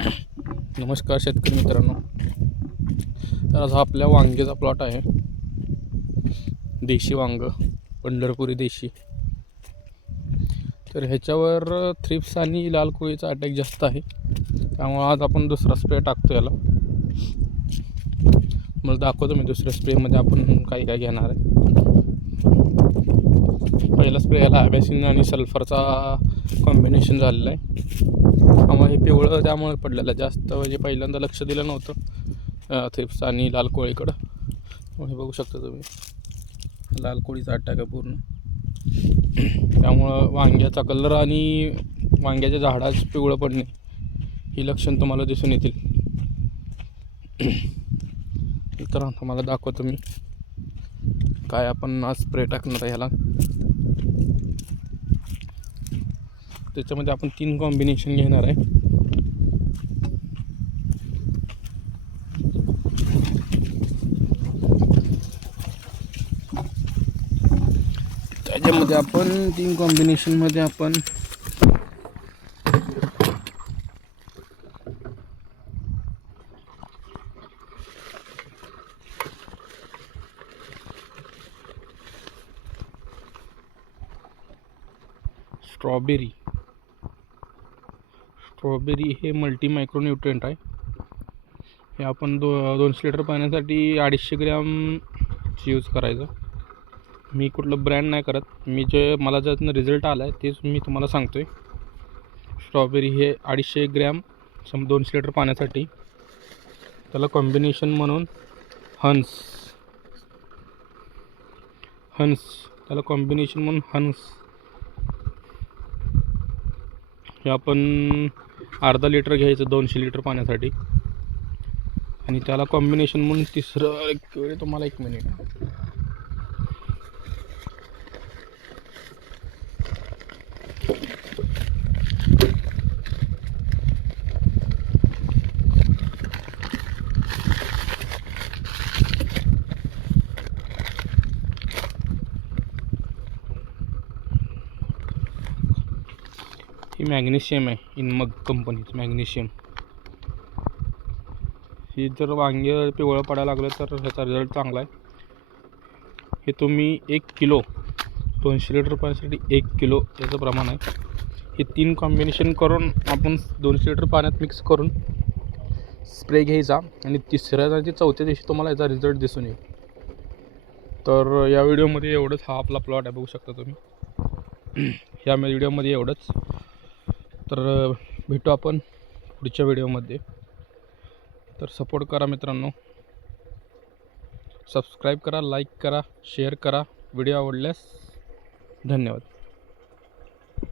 नमस्कार शेतकरी मित्रांनो. तर आज हा आपल्या वांग्याचा प्लॉट आहे. देशी वांग पंढरपुरी देशी. तर ह्याच्यावर थ्रिप्स आणि लाल कोळीचा अटॅक जास्त आहे. त्यामुळं आज आपण दुसरा स्प्रे टाकतो याला. मला दाखवतो मी दुसऱ्या स्प्रेमध्ये आपण काय काय घेणार आहे. पहिला स्प्रे याला ॲबॅसिन आणि सल्फरचा कॉम्बिनेशन झालेलं आहे. त्यामुळे हे पिवळं त्यामुळे पडलेलं आहे. जास्त म्हणजे पहिल्यांदा लक्ष दिलं नव्हतं. थ्रिप्स आणि लाल कोळीकडं. हे बघू शकता तुम्ही. लाल कोळीचा अटॅक आहे पूर्ण. त्यामुळं वांग्याचा कलर आणि वांग्याच्या झाडाच पिवळं पडणे ही लक्षण तुम्हाला दिसून येतील. तर मला दाखवतो मी. काय आपण आज स्प्रे टाकणार आहे ह्याला? त्याच्यामध्ये आपण तीन कॉम्बिनेशन घेणार आहे. त्याच्यामध्ये आपण तीन कॉम्बिनेशनमध्ये आपण स्ट्रॉबेरी स्ट्रॉबेरी हे मल्टी मायक्रोन्युट्रियंट आहे. हे आपण दो दोनशे लिटर पाण्यासाठी अडीचशे ग्रॅम यूज करायचं. मी कुठलं ब्रँड नाही करत. मी जे मला ज्यातनं रिझल्ट आला आहे तेच मी तुम्हाला सांगतो आहे स्ट्रॉबेरी हे अडीचशे ग्रॅम सम दोनशे लिटर पाण्यासाठी. त्याला कॉम्बिनेशन म्हणून हंस हंस त्याला कॉम्बिनेशन म्हणून हंस हे आपण अर्धा लिटर घ्यायचं दोनशे लिटर पाण्यासाठी. आणि त्याला कॉम्बिनेशन म्हणून तिसरं एक वेळ तुम्हाला एक मिनिट ही मॅग्नेशियम आहे इनमग कंपनीचं मॅग्नेशियम. ही जर वांगे पिवळं पडायला लागलं तर ह्याचा रिझल्ट चांगला आहे. हे तुम्ही एक किलो दोनशे लिटर पाण्यासाठी एक किलो याचं प्रमाण आहे. हे तीन कॉम्बिनेशन करून आपण दोनशे लिटर पाण्यात मिक्स करून स्प्रे घ्यायचा आणि तिसऱ्या आणि चौथ्या दिवशी तुम्हाला याचा रिझल्ट दिसून येईल. तर या व्हिडिओमध्ये एवढंच. हा आपला प्लॉट आहे बघू शकता तुम्ही. या व्हिडिओमध्ये एवढंच. तर भेटू आपण पुढच्या व्हिडिओमध्ये. तर सपोर्ट करा मित्रांनो. सबस्क्राईब करा लाईक करा शेअर करा. व्हिडिओ आवडल्यास धन्यवाद.